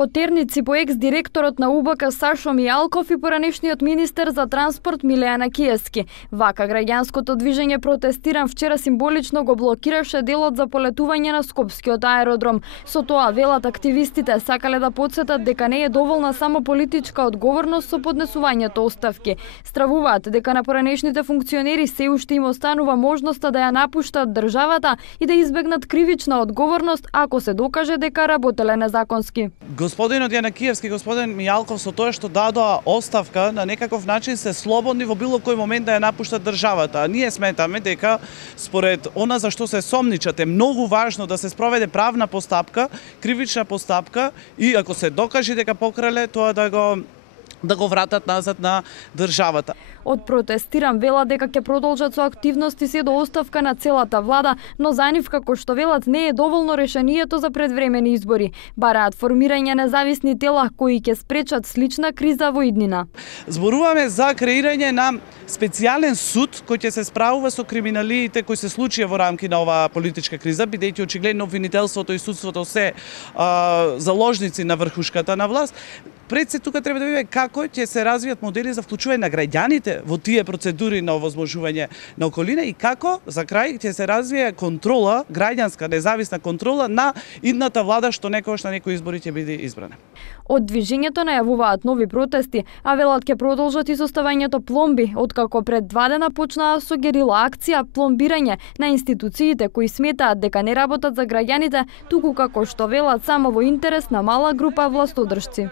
Потерници по екс-директорот на УБК Сашо Мијалков и поранешниот министер за транспорт Милеана Киевски. Вака граѓанското движење Протестирам вчера символично го блокираше делот за полетување на Скопскиот аеродром. Со тоа велат активистите сакале да потсетат дека не е доволна само политичка одговорност со поднесувањето оставки. Стравуваат дека на поранешните функционери се уште им останува можноста да ја напуштат државата и да избегнат кривична одговорност ако се докаже дека работеле незаконски. Господинот Јанакиевски и господин Мијалков со тоа што дадоа оставка на некаков начин се слободни во било кој момент да ја напуштат државата. А ние сметаме дека според она за што се сомничат е многу важно да се спроведе правна постапка, кривична постапка и ако се докаже дека покрале тоа да го вратат назад на државата. Од Протестирам велат дека ќе продолжат со активности се до оставка на целата влада, но за нив, како што велат, не е доволно решението за предвремени избори. Бараат формирање независни тела кои ќе спречат слична криза во иднина. Зборуваме за креирање на специјален суд кој ќе се справува со криминалиите кои се случија во рамки на оваа политичка криза, бидејќи очигледно обвинителството и судството се заложници на врхушката на власт. Пред се тука треба да видиме како ќе се развијат модели за вклучување на граѓаните во тие процедури на овозможување на околина и како за крај ќе се развие контрола, граѓанска независна контрола на идната влада што некогаш на некои избори ќе биде избрана. Од движењето најавуваат нови протести, а велат ќе продолжат и составањето пломби, откако пред 2 дена почнаа со герила акција пломбирање на институциите кои сметаат дека не работат за граѓаните, туку како што велат само во интерес на мала група властодржци.